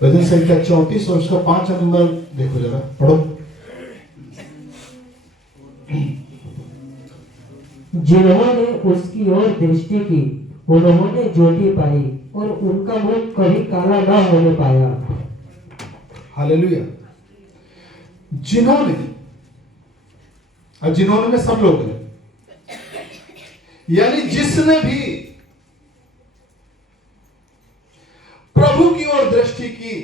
भजन संख्या 34 और उसका 5 नंबर देखो जरा, पढ़ो। जिन्होंने उसकी ओर दृष्टि की उन्होंने ज्योति पाई और उनका मुख कभी काला न होने पाया। हालेलुया। जिन्होंने, और जिन्होंने में सब लोग हैं, यानी जिसने भी प्रभु की ओर दृष्टि की,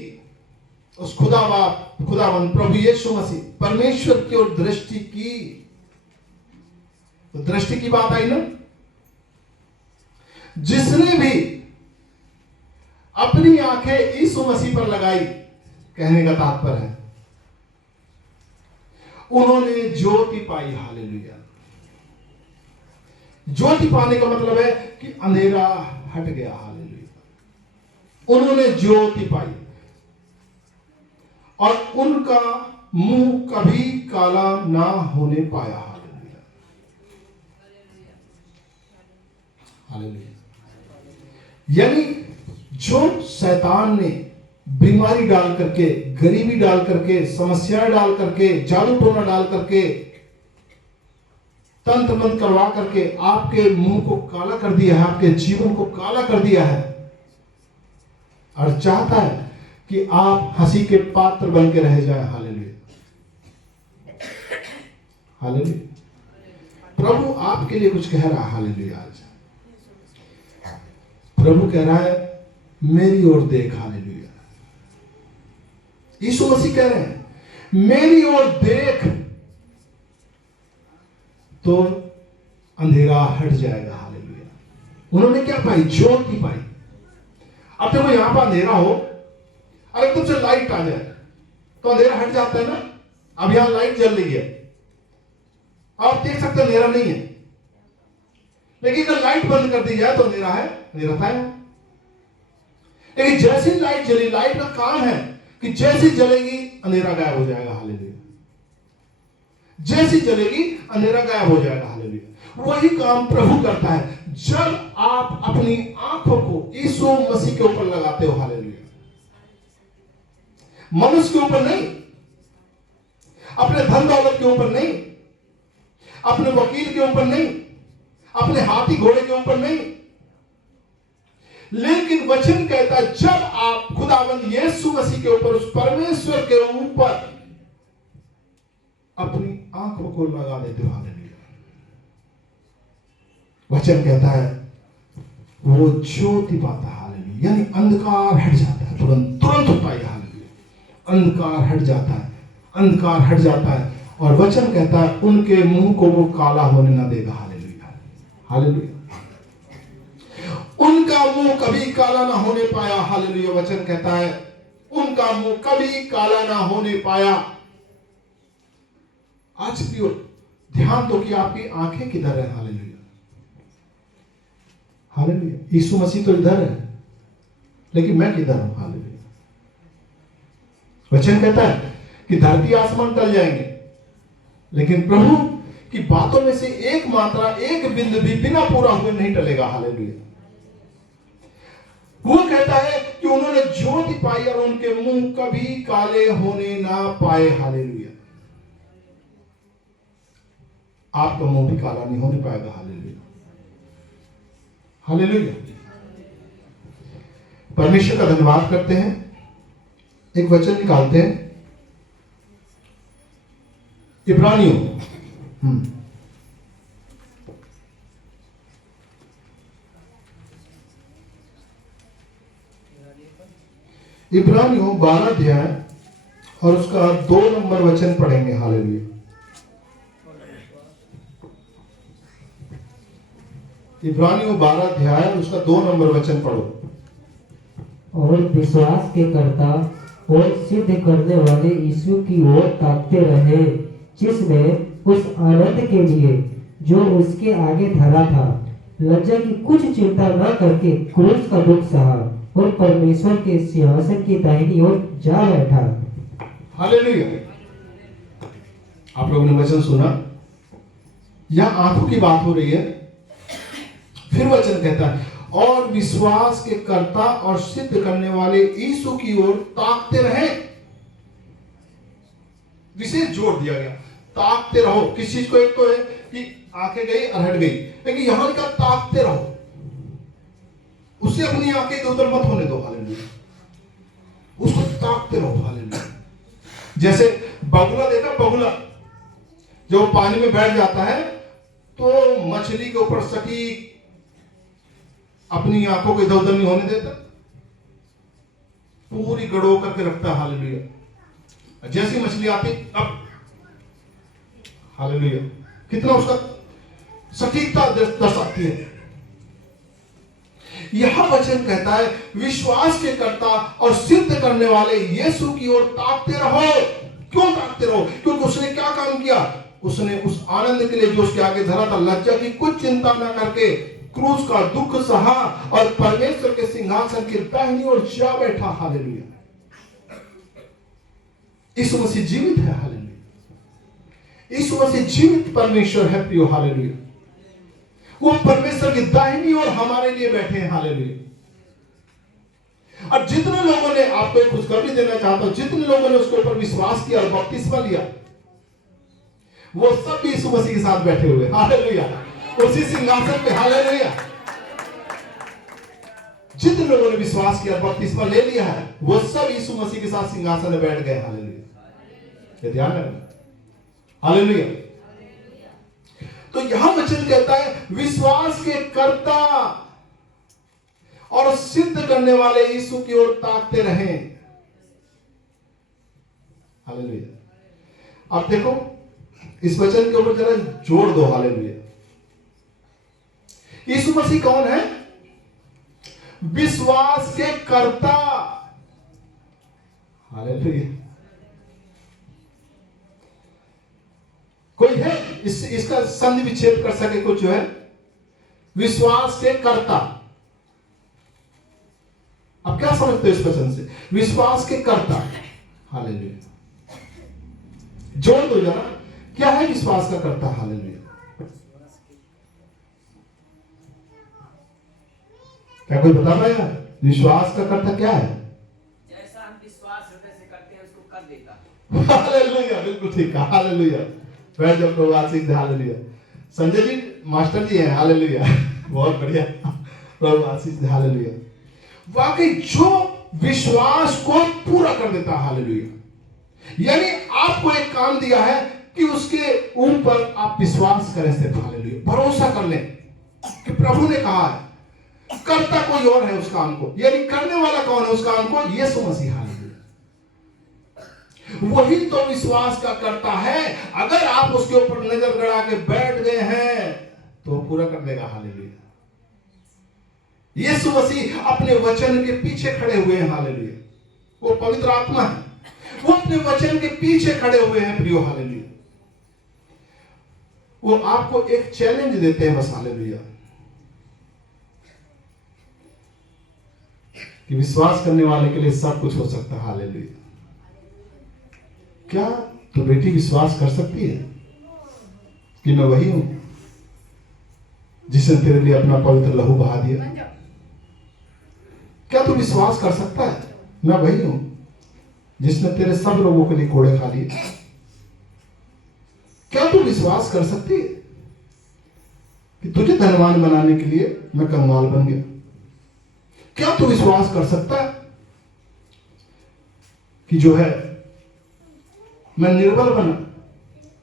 उस खुदावन प्रभु यीशु मसीह परमेश्वर की ओर दृष्टि की, तो दृष्टि की बात आई ना। जिसने भी अपनी आंखें यीशु मसीह पर लगाई, कहने का तात्पर्य है उन्होंने ज्योति पाई। हालेलुया। ज्योति पाने का मतलब है कि अंधेरा हट गया। हालेलुया। उन्होंने ज्योति पाई और उनका मुंह कभी काला ना होने पाया। हालेलुया। हालेलुया। यानी जो शैतान ने बीमारी डाल करके, गरीबी डाल करके, समस्याएं डाल करके, जादू टोना डाल करके, तंत्र मंत्र करवा करके आपके मुंह को काला कर दिया है, आपके जीवन को काला कर दिया है, और चाहता है कि आप हंसी के पात्र बन के रह जाए। हालेलुया। हालेलुया। प्रभु आपके लिए कुछ कह रहा है। हालेलुया। आज प्रभु कह रहा है मेरी ओर देख। हालेलुया। यीशु मसीह कह रहे हैं मेरी ओर देख तो अंधेरा हट जाएगा। हालेलुया। उन्होंने क्या पाई? ज्योति पाई। अब देखो यहां पर अंधेरा हो और एकदम से लाइट आ जाए तो अंधेरा हट जाता है ना। अब यहां लाइट जल रही है, आप देख सकते अंधेरा नहीं है, लेकिन अगर लाइट बंद कर दी जाए तो अंधेरा है, अंधेरा था। लेकिन जैसी लाइट जली, लाइट का काम है कि जैसी जलेगी अंधेरा गायब हो जाएगा। हालेलुया। जैसी जलेगी अंधेरा गायब हो जाएगा। हालेलुया। वही काम प्रभु करता है जब आप अपनी आंखों को यीशु मसीह के ऊपर लगाते हो। हालेलुया। मनुष्य के ऊपर नहीं, अपने धन दौलत के ऊपर नहीं, अपने वकील के ऊपर नहीं, अपने हाथी घोड़े के ऊपर नहीं, लेकिन वचन कहता है जब आप खुदावंद यीशु मसीह के ऊपर, उस परमेश्वर के ऊपर अपनी आंखों को लगा देते हो। हालेलुया। वचन कहता है वो ज्योति पाता। हालेलुया। यानी अंधकार हट जाता है, तुरंत तुरंत होता है। हालेलुया। अंधकार हट जाता है, अंधकार हट जाता है, और वचन कहता है उनके मुंह को वो काला होने ना देगा। हालेलुया। हालेलुया। उनका मुंह कभी काला ना होने पाया। हालेलुया। वचन कहता है उनका मुंह कभी काला ना होने पाया। आज भी ध्यान दो कि आपकी आंखें किधर है। हालेलुया। हालेलुया। यीशु मसीह तो इधर है, लेकिन मैं किधर हूं? हालेलुया। वचन कहता है कि धरती आसमान टल जाएंगे, लेकिन प्रभु की बातों में से एक मात्रा, एक बिंदु भी बिना पूरा हुए नहीं टलेगा। हालेलुया। वो कहता है कि उन्होंने ज्योति पाई और उनके मुंह कभी काले होने ना पाए। हालेलुया। आपका मुंह भी काला नहीं होने पाएगा। हालेलुया। हालेलुया। परमेश्वर का धन्यवाद करते हैं। एक वचन निकालते हैं इब्रानियों इब्रानियों 12 अध्याय और उसका 2 नंबर वचन पढ़ेंगे। हालेलुया। इब्रानियों 12 अध्याय और उसका 2 नंबर वचन पढ़ो। और विश्वास के कर्ता और सिद्ध करने वाले यीशु की ओर ताकते रहे, जिसने उस आनंद के लिए जो उसके आगे धरा था लज्जा की कुछ चिंता न करके क्रूस का दुख सहा और परमेश्वर के सिंहासन की दाहिनी ओर जा बैठा। हालेलुया। आप लोगों ने वचन सुना, यह आंखों की बात हो रही है। फिर वचन कहता है और विश्वास के कर्ता और सिद्ध करने वाले यीशु की ओर ताकते रहे। विशेष जोर दिया गया, ताकते रहो। किस चीज को? एक तो है कि आंखें गई और हट गई, लेकिन यहां लिखा ताकते रहो। उसे अपनी आंखें इधर उधर मत होने दो। हालेलुया। उसको ताकते रहो। हालेलुया। जैसे बगुला, देखा बगुला जब पानी में बैठ जाता है तो मछली के ऊपर सटीक अपनी आंखों को इधर उधर नहीं होने देता, पूरी गड़ो करके रखता है। हालेलुया। जैसी मछली आती अब, हालेलुया, कितना उसका सटीकता दर्शाती है। यह वचन कहता है विश्वास के कर्ता और सिद्ध करने वाले यीशु की ओर ताकते रहो। क्यों ताकते रहो? क्योंकि उसने क्या काम किया? उसने उस आनंद के लिए जो उसके आगे धरा था, लज्जा की कुछ चिंता न करके क्रूस का दुख सहा और परमेश्वर के सिंहासन की दाहिनी ओर जा बैठा। हालेलुया। यीशु मसीह जीवित है। हालेलुया। यीशु मसीह जीवित परमेश्वर है प्रियो। हालेलुया। वो परमेश्वर की दाहिनी ओर हमारे लिए बैठे हैं। हालेलुया। और जितने लोगों ने, आपको एक खुशखबरी देना चाहता हूं, जितने लोगों ने उसके ऊपर विश्वास किया और बपतिस्मा लिया, वो सब भी यीशु मसीह के साथ बैठे हुए। हालेलुया। उसी सिंहासन पे। हालेलुया। जितने लोगों ने विश्वास किया, बपतिस्मा ले लिया है, वो सब यीशु मसीह के साथ सिंहासन में बैठ गए। हालेलुया। ये ध्यान रखना। हालेलुया। तो यहां वचन कहता है विश्वास के कर्ता और सिद्ध करने वाले यीशु की ओर ताकते रहें। हालेलुया। आप देखो इस वचन के ऊपर जरा जोर दो। हालेलुया। यीशु मसीह कौन है? विश्वास के कर्ता। हालेलुया। कोई है इसका संधि विच्छेद कर सके कुछ जो है? विश्वास के कर्ता। आप क्या समझते हो इस वचन से? विश्वास के कर्ता। हालेलुया। जोड़ दो जरा, क्या है विश्वास का कर्ता? हालेलुया। क्या कोई बता पाएगा विश्वास का कर्ता क्या है? जैसा हम विश्वास हृदय से करते हैं उसको कर देता। हालेलुया। बिल्कुल ठीक है। हालेलुया। फिर जब प्रभु आशीष दे। हालेलुया। संजय जी मास्टर जी हैं। हालेलुया। बहुत बढ़िया। प्रभु आशीष दे। हालेलुया। वाकई जो विश्वास को पूरा कर देता है। हालेलुया। यानी आपको एक काम दिया है कि उसके ऊपर आप विश्वास करें सिर्फ। हालेलुया। भरोसा कर लें कि प्रभु ने कहा है। करता कोई और है उस काम को, यानी करने वाला कौन है उस काम को? यीशु मसीह। हालेलुया। वही तो विश्वास का करता है। अगर आप उसके ऊपर नजर गड़ा के बैठ गए हैं तो पूरा कर देगा। हालेलुया। यीशु मसीह अपने वचन के पीछे खड़े हुए हैं। हालेलुया। वो पवित्र आत्मा है, वो अपने वचन के पीछे खड़े हुए हैं प्रियो। हालेलुया। वो आपको एक चैलेंज देते हैं बस। हालेलुया। कि विश्वास करने वाले के लिए सब कुछ हो सकता है। हालेलुया। क्या तो बेटी विश्वास कर सकती है कि मैं वही हूं जिसने तेरे लिए अपना पवित्र लहू बहा दिया? क्या तू विश्वास कर सकता है मैं वही हूं जिसने तेरे सब लोगों के लिए कोड़े खा लिए? क्या तू विश्वास कर सकती है कि तुझे धनवान बनाने के लिए मैं कंगाल बन गया? क्या तू विश्वास कर सकता है कि जो है मैं निर्बल बना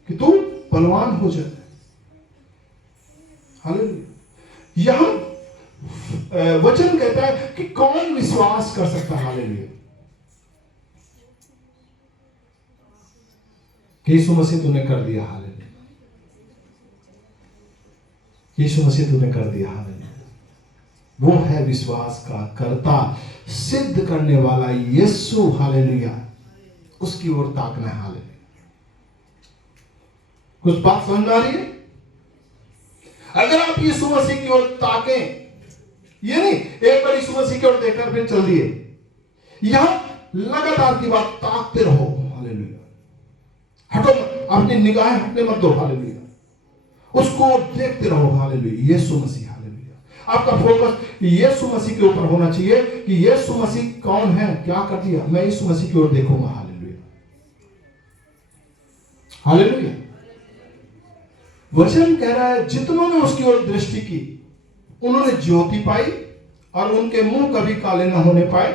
कि तू बलवान हो जाए? हालेलुया। यहां वचन कहता है कि कौन विश्वास कर सकता है? हालेलुया। यीशु मसीह तूने कर दिया। हालेलुया। यीशु मसीह तूने कर दिया। हालेलुया। वो है विश्वास का कर्ता, सिद्ध करने वाला यीशु। हालेलुया। उसकी ओर ताकना है। हालेलुया। कुछ बात समझ में आ रही है? अगर आप यीशु मसीह की ओर ताकें, ये नहीं एक बार यीशु मसीह की ओर देखकर फिर चल दिए, यहां लगातार की बात ताकते रहो। हालेलुया। हटो मत, अपनी निगाहें हटने मत दो। हालेलुया। उसको देखते रहो। हालेलुया। यीशु मसीह। हालेलुया। आपका फोकस यीशु मसीह के ऊपर होना चाहिए कि यीशु मसीह कौन है, क्या कर दिया, मैं यीशु मसीह की ओर देखूंगा। Hallelujah, hallelujah. वचन कह रहा है जितनों ने उसकी ओर दृष्टि की उन्होंने ज्योति पाई और उनके मुंह कभी काले न होने पाए।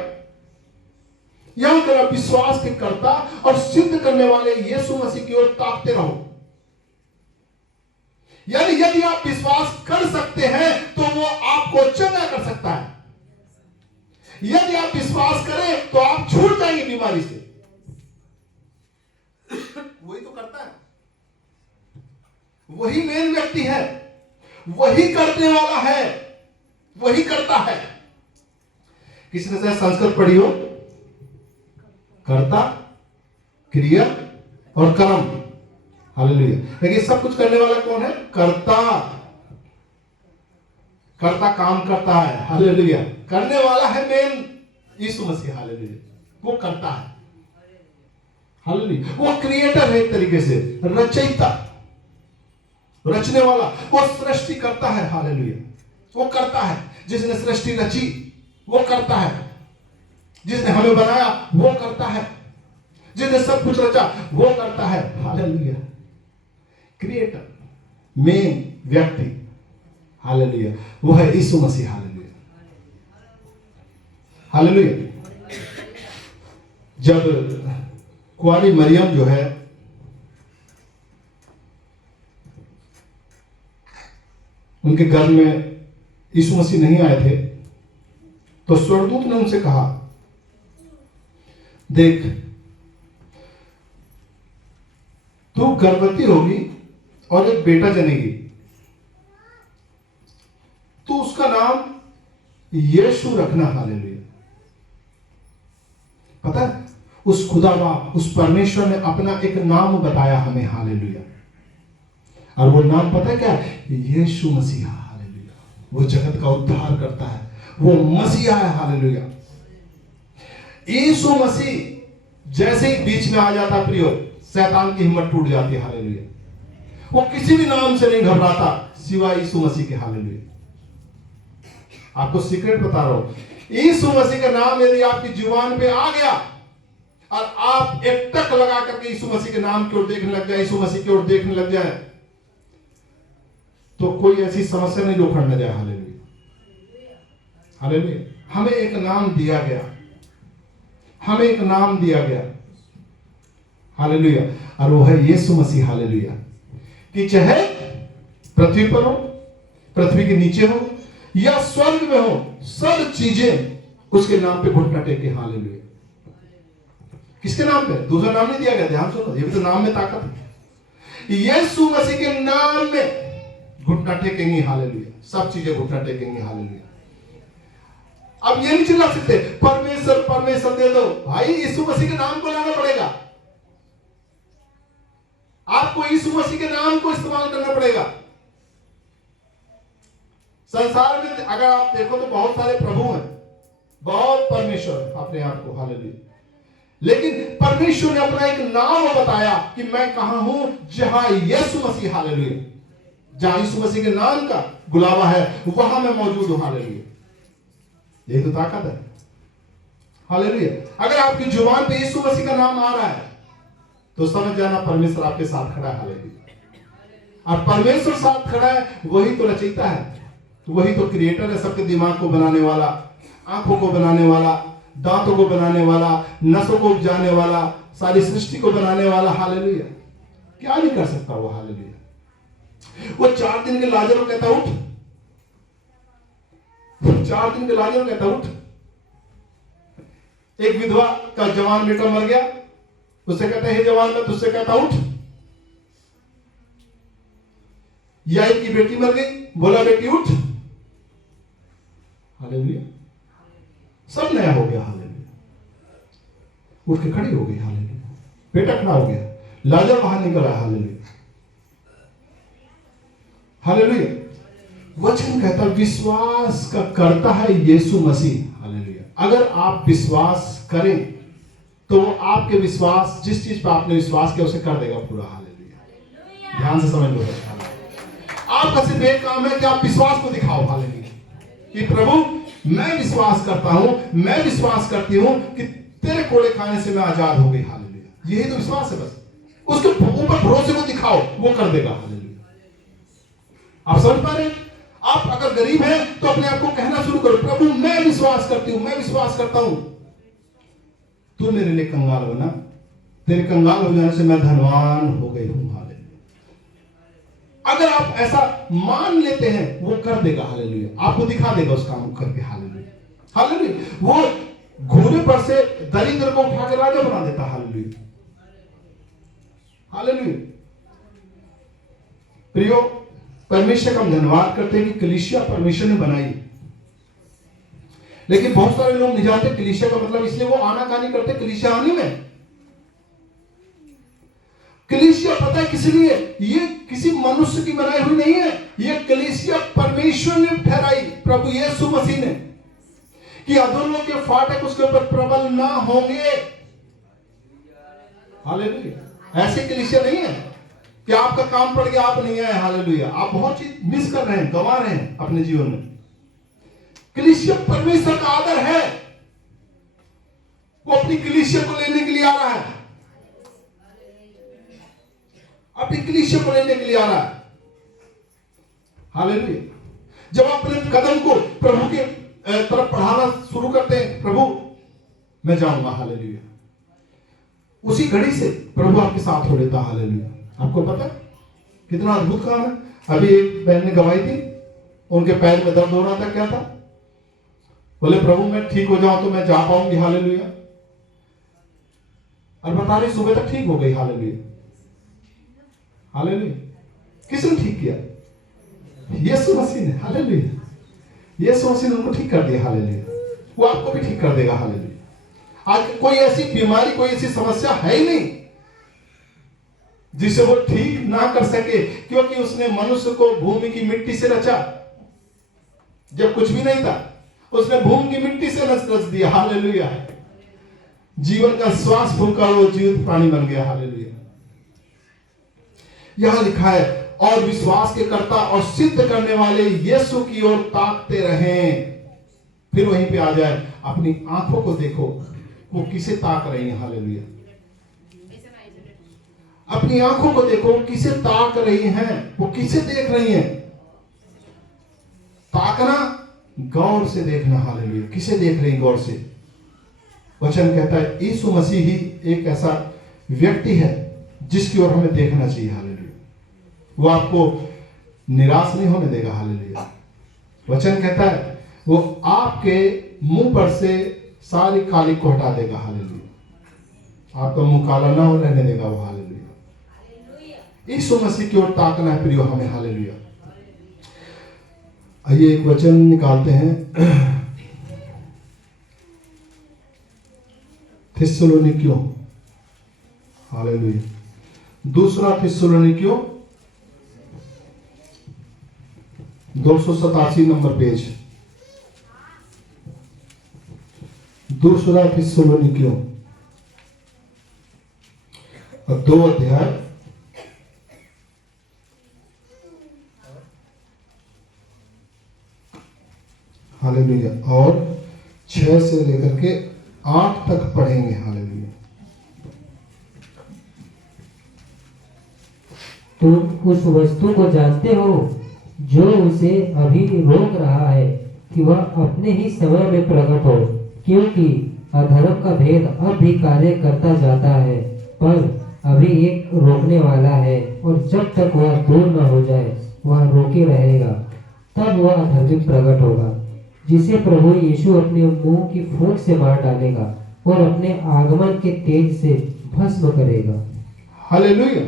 यहां करा विश्वास के कर्ता और सिद्ध करने वाले यीशु मसीह की ओर ताकते रहो। यानी यदि आप विश्वास कर सकते हैं तो वो आपको चंगा कर सकता है। यदि आप विश्वास करें तो आप छूट जाएंगे बीमारी से। वही तो करता है, वही मेन व्यक्ति है, वही करने वाला है, वही करता है। किसी ने संस्कृत पढ़ी हो, कर्ता, क्रिया और कर्म। हालेलुया। लेकिन सब कुछ करने वाला कौन है? कर्ता। कर्ता काम करता है। हालेलुया। करने वाला है मेन यीशु मसीह। हालेलुया। वो करता है। हालेलुया। वो क्रिएटर है, एक तरीके से रचयिता, रचने वाला। वो सृष्टि करता है। हालेलुया। वो करता है। जिसने सृष्टि रची वो करता है। जिसने हमें बनाया वो करता है। जिसने सब कुछ रचा वो करता है। हालेलुया। क्रिएटर, मेन व्यक्ति, हालेलुया, वो है यीशु मसीह। Hallelujah, hallelujah. जब कुंवारी मरियम जो है उनके घर में यीशु मसीह नहीं आए थे तो स्वर्गदूत ने उनसे कहा, देख तू गर्भवती होगी और एक बेटा जनेगी, तो उसका नाम यीशु रखना। हालेलुया। पता है उस खुदा बाप, उस परमेश्वर ने अपना एक नाम बताया हमें। हालेलुया। और वो नाम पता है क्या? यीशु मसीह। हालेलुया। वो जगत का उद्धार करता है, वो मसीहा है। हालेलुया। यीशु मसीह जैसे ही बीच में आ जाता प्रियो, शैतान की हिम्मत टूट जाती है। हालेलुया। वो किसी भी नाम से नहीं घबराता सिवाय यीशु मसीह के। हालेलुया। आपको सीक्रेट बता रहा हूं, यीशु मसीह का नाम यदि आपकी जुबान पे आ गया और आप एक टक लगा करके यीशु मसीह के नाम की ओर देखने लग जाए, यीशु मसीह की ओर देखने लग जाए, तो कोई ऐसी समस्या नहीं जो उखड़ न जाए। हालेलुया। हालेलुया। हमें एक नाम दिया गया, हमें एक नाम दिया गया। हालेलुया। और वो है यीशु मसीह। हालेलुया। कि चाहे पृथ्वी पर हो, पृथ्वी के नीचे हो या स्वर्ग में हो, सब चीजें उसके नाम पे घुटना टेके। हालेलुया। किसके नाम पे? दूसरा नाम नहीं दिया गया। ध्यान सुनो, ये भी तो नाम में ताकत है। यीशु मसीह के नाम में घुटना टेकेंगे। हालेलुया। सब चीजें घुटना टेकेंगे। हालेलुया। अब ये नहीं चिल्ला सकते परमेश्वर परमेश्वर दे दो। भाई यीशु मसीह के नाम को लाना पड़ेगा, आपको यीशु मसीह के नाम को इस्तेमाल करना पड़ेगा। संसार में अगर आप देखो तो बहुत सारे प्रभु हैं, बहुत परमेश्वर अपने आप को। हालेलुया। लेकिन परमेश्वर ने अपना एक नाम बताया कि मैं कहां हूं, जहां यीशु मसीह। हालेलुया। जहां यीशु मसीह के नाम का बुलावा है वहां मैं मौजूद हूं। हालेलुया। यही तो ताकत है। हालेलुया। अगर आपकी जुबान पे यीशु मसीह का नाम आ रहा है तो समझ जाना परमेश्वर आपके साथ खड़ा है। हालेलुया। और परमेश्वर साथ खड़ा है, वही तो रचयिता है, वही तो क्रिएटर है। सबके दिमाग को बनाने वाला, आंखों को बनाने वाला, दांतों को बनाने वाला, नसों को उपजाने वाला, सारी सृष्टि को बनाने वाला। हालेलुया। क्या नहीं कर सकता वो। हालेलुया। वो 4 दिन के लाजर को कहता उठ, 4 दिन के लाजर को कहता उठ। एक विधवा का जवान बेटा मर गया, उससे कहता है हे जवान, मैं तुझसे कहता उठ। याई की बेटी मर गई, बोला बेटी उठ। हालेलुया। सब नया हो गया। हालेलुया। उठ के खड़ी हो गई। हालेलुया। बेटा खड़ा हो गया, लाजर बाहर निकल आया। हालेलुया। हालेलुया। वचन कहता विश्वास का करता है यीशु मसीह। हालेलुया। अगर आप विश्वास करें तो वो आपके विश्वास, जिस चीज पर आपने विश्वास किया उसे कर देगा पूरा। हालेलुया। ध्यान से समझ लो। आपका सिर्फ एक काम है कि आप विश्वास को दिखाओ। हालेलुया। कि प्रभु मैं विश्वास करता हूं, मैं विश्वास करती हूं कि तेरे कोड़े खाने से मैं आजाद हो गई। हालेलुया। यही तो विश्वास है। बस उसके ऊपर भरोसे को दिखाओ, वो कर देगा। हालेलुया। आप समझ पा रहे हैं? आप अगर गरीब हैं तो अपने आप को कहना शुरू करो, प्रभु मैं विश्वास करती हूं, मैं विश्वास करता हूं, तू मेरे लिए कंगाल बना, तेरे कंगाल हो जाने से मैं धनवान हो गई हूं। हालेलुया। अगर आप ऐसा मान लेते हैं, वो कर देगा। हालेलुया। आपको दिखा देगा उस काम को करके। हालेलुया। हालेलुया। वो घोड़े पर से दरिद्र को उठा के राजा बना देता। हालेलुया। हालेलुया। प्रियो, परमेश्वर का हम धन्यवाद करते हैं कि कलीसिया परमेश्वर ने बनाई, लेकिन बहुत सारे लोग नहीं जानते कलीसिया का मतलब, इसलिए वो आनाकानी करते कलीसिया आने में। कलीसिया पता है किस लिए? ये किसी मनुष्य की बनाई हुई नहीं है, ये कलीसिया परमेश्वर ने ठहराई, प्रभु यीशु मसीह ने, कि अधोलोक के फाटक उसके ऊपर प्रबल ना होंगे। हालेलुया। ऐसी कलीसिया नहीं है कि आपका काम पड़ गया, आप नहीं आए। हालेलुया। आप बहुत चीज मिस कर रहे हैं, गंवा रहे हैं अपने जीवन में। कलीसिया परमेश्वर का आदर है, वो अपनी कलीसिया को लेने के लिए आ रहा है, अपनी कलीसिया को लेने के लिए आ रहा है। हालेलुया। जब आप अपने कदम को प्रभु के तरफ बढ़ाना शुरू करते हैं, प्रभु मैं जाऊंगा। हालेलुया। उसी घड़ी से प्रभु आपके साथ हो लेता। हालेलुया। आपको पता है कितना अद्भुत काम है? अभी एक बहन ने गवाही दी, उनके पैर में दर्द हो रहा था। क्या था? बोले प्रभु मैं ठीक हो जाऊं तो मैं जा पाऊंगी। हालेलुया। और बता रही सुबह तक ठीक हो गई। हालेलुया। हालेलुया। किसने ठीक किया? यीशु मसीह ने। हालेलुया। यीशु मसीह ने उनको ठीक कर दिया। हालेलुया। वो आपको भी ठीक कर देगा। हालेलुया। आज कोई ऐसी बीमारी, कोई ऐसी समस्या है ही नहीं जिसे वो ठीक ना कर सके, क्योंकि उसने मनुष्य को भूमि की मिट्टी से रचा। जब कुछ भी नहीं था, उसने भूमि की मिट्टी से रच दिया। हालेलुया। जीवन का श्वास फूंका, वो जीवित प्राणी बन गया। हालेलुया। यहां लिखा है, और विश्वास के कर्ता और सिद्ध करने वाले यीशु की ओर ताकते रहें। फिर वहीं पे आ जाए, अपनी आंखों को देखो, वो किसे ताक रही है। हालेलुया। अपनी आंखों को देखो, किसे ताक रही हैं, वो किसे देख रही हैं। ताकना, गौर से देखना। हालेलुया। किसे देख रही? गौर से। वचन कहता है यीशु मसीह ही एक ऐसा व्यक्ति है जिसकी ओर हमें देखना चाहिए। हालेलुया। वो आपको निराश नहीं होने देगा। हालेलुया। वचन कहता है वो आपके मुंह पर से सारी काली को हटा देगा। हालेलुया। आपका मुंह काला ना हो रहने देगा वो। हालेलुया। यीशु मसीह की ओर ताकना है प्रियो हमें। हालेलुया। आइए एक वचन निकालते हैं, थिस्सलुनीकियों। हालेलुया। दूसरा थिस्सलुनीकियों 287 नंबर पेज। दूसरा थिस्सलुनीकियों 2 अध्याय हालेलुया और 6 से लेकर के 8 तक पढ़ेंगे। हालेलुया। तुम उस वस्तु को जानते हो जो उसे अभी रोक रहा है कि वह अपने ही समय में प्रकट हो, क्योंकि अधर्म का भेद अब भी कार्य करता जाता है, पर अभी एक रोकने वाला है, और जब तक वह दूर न हो जाए वह रोके रहेगा। तब वह अधर्मी प्रकट होगा, जिसे प्रभु यीशु अपने मुंह की फूंक से मार डालेगा और अपने आगमन के तेज से भस्म करेगा। हालेलुया।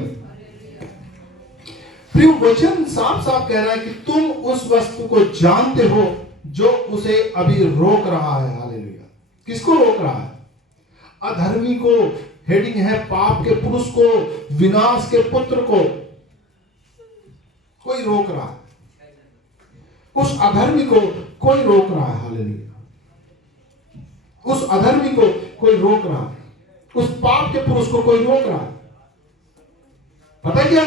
प्रिय, वचन साफ साफ कह रहा है कि तुम उस वस्तु को जानते हो जो उसे अभी रोक रहा है। हालेलुया। किसको रोक रहा है? अधर्मी को। हेडिंग है पाप के पुरुष को, विनाश के पुत्र को कोई रोक रहा है। उस अधर्मी को कोई रोक रहा है। हालेलुया। उस अधर्मी को कोई रोक रहा है, उस पाप के पुरुष को कोई रोक रहा है। पता क्या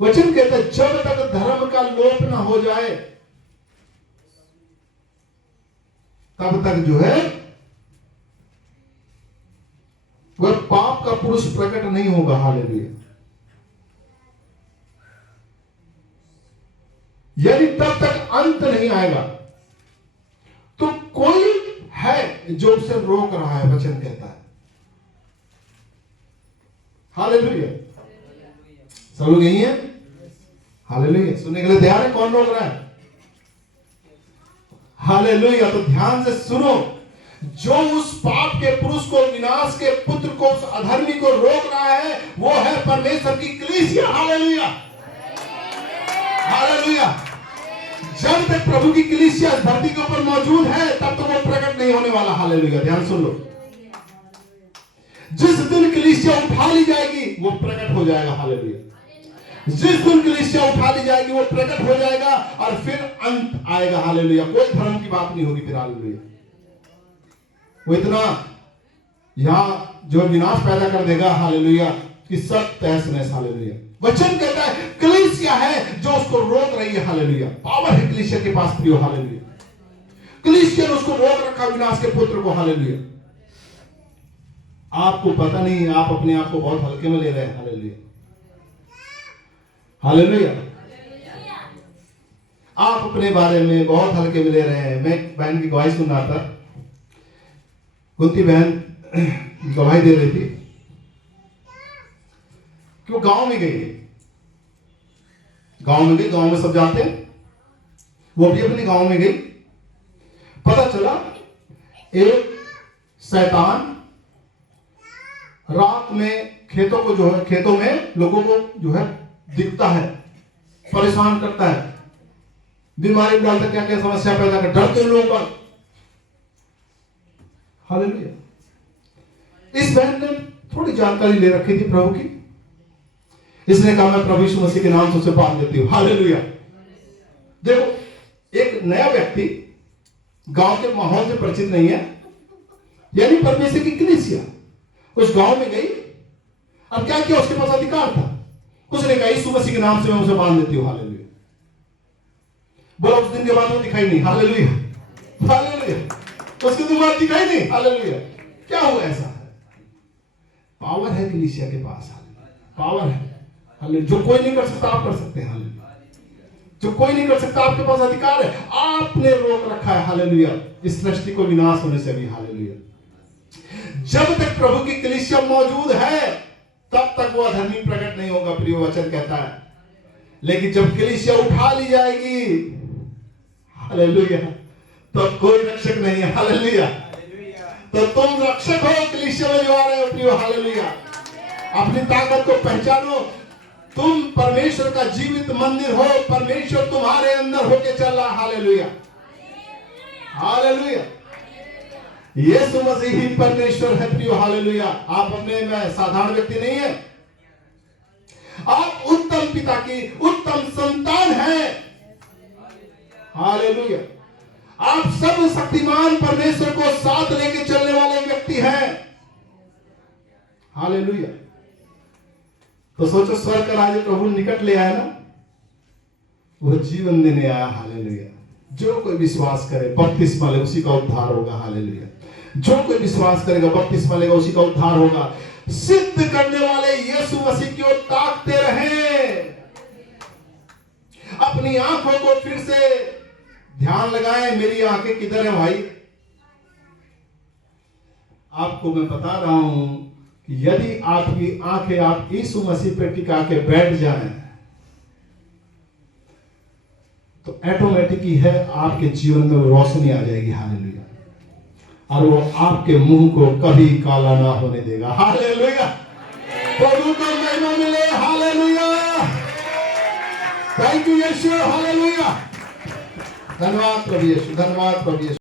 वचन कहता है? जब तक धर्म का लोप ना हो जाए, तब तक जो है वह पाप का पुरुष प्रकट नहीं होगा। हालेलुया। यदि तब तक अंत नहीं आएगा तो कोई है जो उसे रोक रहा है, वचन कहता है। हालेलुया। सब लोग यही है? हालेलुया। सुनने के लिए तैयार है? कौन रोक रहा है? हालेलुया। तो ध्यान से सुनो, जो उस पाप के पुरुष को, विनाश के पुत्र को, उस अधर्मी को रोक रहा है, वो है परमेश्वर की कलीसिया। हालेलुया। हालेलुया। जब तक प्रभु की कलीसिया इस धरती के ऊपर मौजूद है तब तक वो प्रकट नहीं होने वाला। हालेलुया। ध्यान सुन लो, जिस दिन कलीसिया उठा ली जाएगी वो प्रकट हो जाएगा। हालेलुया। जिस दिन कलीसिया उठा ली जाएगी वो प्रकट हो जाएगा और फिर अंत आएगा। हालेलुया। कोई धर्म की बात नहीं होगी फिर। हालेलुया। वो इतना यहां जो विनाश पैदा कर देगा, हालेलुया, कि सब तहस नहस। हालेलुया। वचन कहता है कलीसिया है जो उसको रोक रही है। हालेलुया। पावर है कलीसिया के पास प्रियो। हालेलुया। कलीसिया ने उसको रोक रखा, विनाश के पुत्र को। हालेलुया। आपको पता नहीं, आप अपने आप को बहुत हल्के में ले रहे हैं। हालेलुया। हालेलुया। आप अपने बारे में बहुत हल्के में ले रहे हैं। मैं बहन की गवाही सुन रहा था, कुंती बहन गवाही दे रही थी कि वो गांव में गई। गांव में गई, गांव में सब जाते हैं, वो भी अपने गांव में गई। पता चला एक शैतान रात में खेतों को जो है, खेतों में लोगों को जो है दिखता है, परेशान करता है, बीमारी डालता, क्या क्या समस्या पैदा कर, डरते हैं लोगों का। हालेलुया। इस बहन ने थोड़ी जानकारी ले रखी थी प्रभु की। इसने कहा मैं प्रभु यीशु मसीह के नाम से उसे बांध देती हूं। हालेलुया। देखो, एक नया व्यक्ति गांव के माहौल से परिचित नहीं है, यानी परमेश्वर की कलीसिया उस गांव में गई। अब क्या किया? उसके पास अधिकार था। उसने कहा यीशु मसीह के नाम से मैं उसे बांध देती हूं। हालेलुया। बोला उस दिन के बाद वो दिखाई नहीं। हालेलुया। हालेलुया। उसके दिन बाद दिखाई नहीं। हालेलुया। क्या हुआ? ऐसा है, पावर है कलीसिया के पास। पावर है। हालेलुया। जो कोई नहीं कर सकता आप कर सकते हैं। हालेलुया। जो कोई नहीं कर सकता आपके पास अधिकार है। आपने रोक रखा है। हालेलुया। इस सृष्टि को विनाश होने से भी। हालेलुया। जब तक प्रभु की कलीसिया मौजूद है तब तक वो अधर्मी प्रकट नहीं होगा, प्रिय वचन कहता है। लेकिन जब कलीसिया उठा ली जाएगी, हालेलुया, तो कोई रक्षक नहीं है। हालेलुया। तो तुम रक्षक हो कलीसिया में जो आ रहे हो प्रिय। हालेलुया। अपनी ताकत को पहचानो। तुम परमेश्वर का जीवित मंदिर हो। परमेश्वर तुम्हारे अंदर होके चल रहा। हालेलुया। हालेलुया। यीशु मसीह ही परमेश्वर है प्रियो। हालेलुया। आप अपने में साधारण व्यक्ति नहीं है, आप उत्तम पिता की उत्तम संतान हैं। हालेलुया। आप सब शक्तिमान परमेश्वर को साथ लेके चलने वाले व्यक्ति हैं। हालेलुया। तो सोचो, स्वर्ग का राज्य प्रभु निकट ले आया ना, वह जीवन देने आया। हालेलुया। जो कोई विश्वास करे बपतिस्मा ले उसी का उद्धार होगा। हालेलुया। जो कोई विश्वास करेगा बपतिस्मा लेगा उसी का उद्धार होगा। सिद्ध करने वाले यीशु मसीह की ओर ताकते रहें। अपनी आंखों को फिर से ध्यान लगाएं, मेरी आंखें किधर है भाई? आपको मैं बता रहा हूं कि यदि आपकी आंखें आप यीशु मसीह पे टिका के बैठ जाएं तो ऑटोमेटिक ही है आपके जीवन में रोशनी आ जाएगी। हालेलुया। और वो आपके मुंह को कभी काला ना होने देगा। हालेलुया। प्रभु को महिमा मिले। Hallelujah. Thank you Yeshu. Hallelujah. धन्यवाद प्रभु यीशु। धन्यवाद प्रभु यीशु।